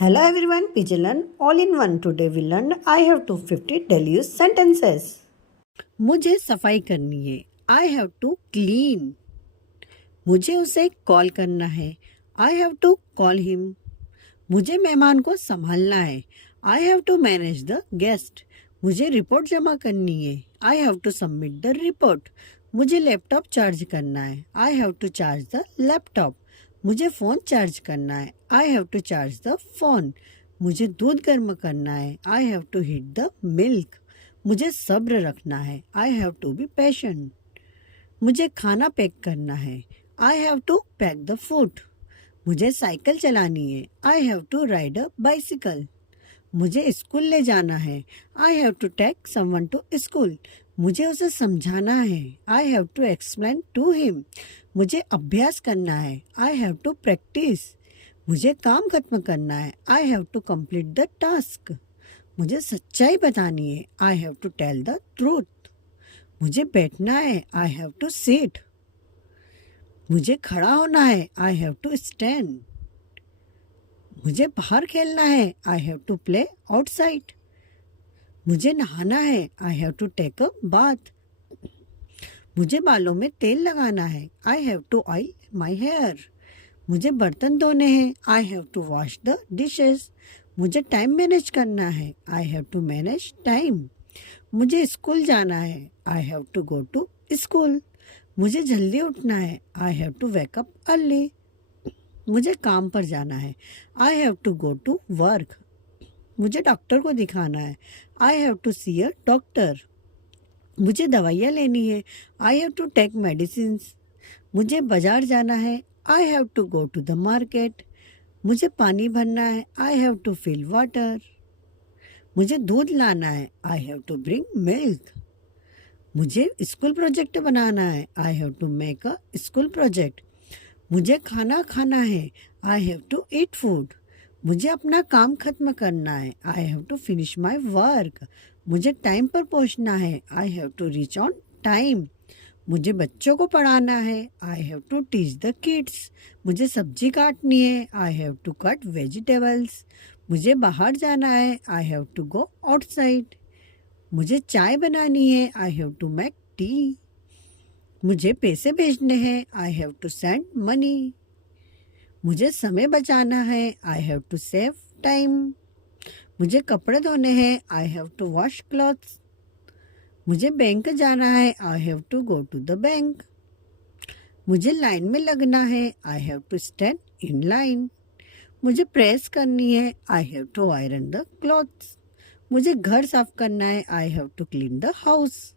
Hello everyone, PG Learn all in one. Today we learned I have 250 daily use sentences. मुझे सफाई करनी है. I have to clean. मुझे उसे call करना है. I have to call him. मुझे मेहमान को संभालना है. I have to manage the guest. मुझे रिपोर्ट जमा करनी है. I have to submit the report. मुझे लैपटॉप चार्ज करना है. I have to charge the laptop. मुझे फ़ोन चार्ज करना है. I have to charge the phone. मुझे दूध गर्म करना है. I have to heat the milk. मुझे सब्र रखना है. I have to be patient. मुझे खाना पैक करना है. I have to pack the food. मुझे साइकिल चलानी है. I have to ride a bicycle. मुझे स्कूल ले जाना है. I have to take someone to school. मुझे उसे समझाना है. I have to explain to him. मुझे अभ्यास करना है. I have to practice. मुझे काम खत्म करना है. I have to complete the task. मुझे सच्चाई बतानी है. I have to tell the truth. मुझे बैठना है. I have to sit. मुझे खड़ा होना है. I have to stand. मुझे बाहर खेलना है. I have to play outside. मुझे नहाना है. I have to take a bath. मुझे बालों में तेल लगाना है. I have to oil my hair. मुझे बर्तन धोने हैं. I have to wash the dishes. मुझे टाइम मैनेज करना है. I have to manage time. मुझे स्कूल जाना है. I have to go to school. मुझे जल्दी उठना है. I have to wake up early. मुझे काम पर जाना है. I have to go to work. मुझे डॉक्टर को दिखाना है. I have to see a doctor. मुझे दवाइयाँ लेनी है. I have to take medicines. मुझे बाजार जाना है. I have to go to the market. मुझे पानी भरना है. I have to fill water. मुझे दूध लाना है. I have to bring milk. मुझे स्कूल प्रोजेक्ट बनाना है. I have to make a school project. मुझे खाना खाना है. I have to eat food. मुझे अपना काम खत्म करना है. I have to finish my work. मुझे टाइम पर पहुंचना है. I have to reach on time. मुझे बच्चों को पढ़ाना है. I have to teach the kids. मुझे सब्जी काटनी है. I have to cut vegetables. मुझे बाहर जाना है. I have to go outside. मुझे चाय बनानी है. I have to make tea. मुझे पैसे भेजने हैं. I have to send money. मुझे समय बचाना है. I have to save time. मुझे कपड़े धोने हैं. I have to wash clothes. मुझे बैंक जाना है. I have to go to the bank. मुझे लाइन में लगना है. I have to stand in line. मुझे प्रेस करनी है. I have to iron the clothes. मुझे घर साफ करना है. I have to clean the house.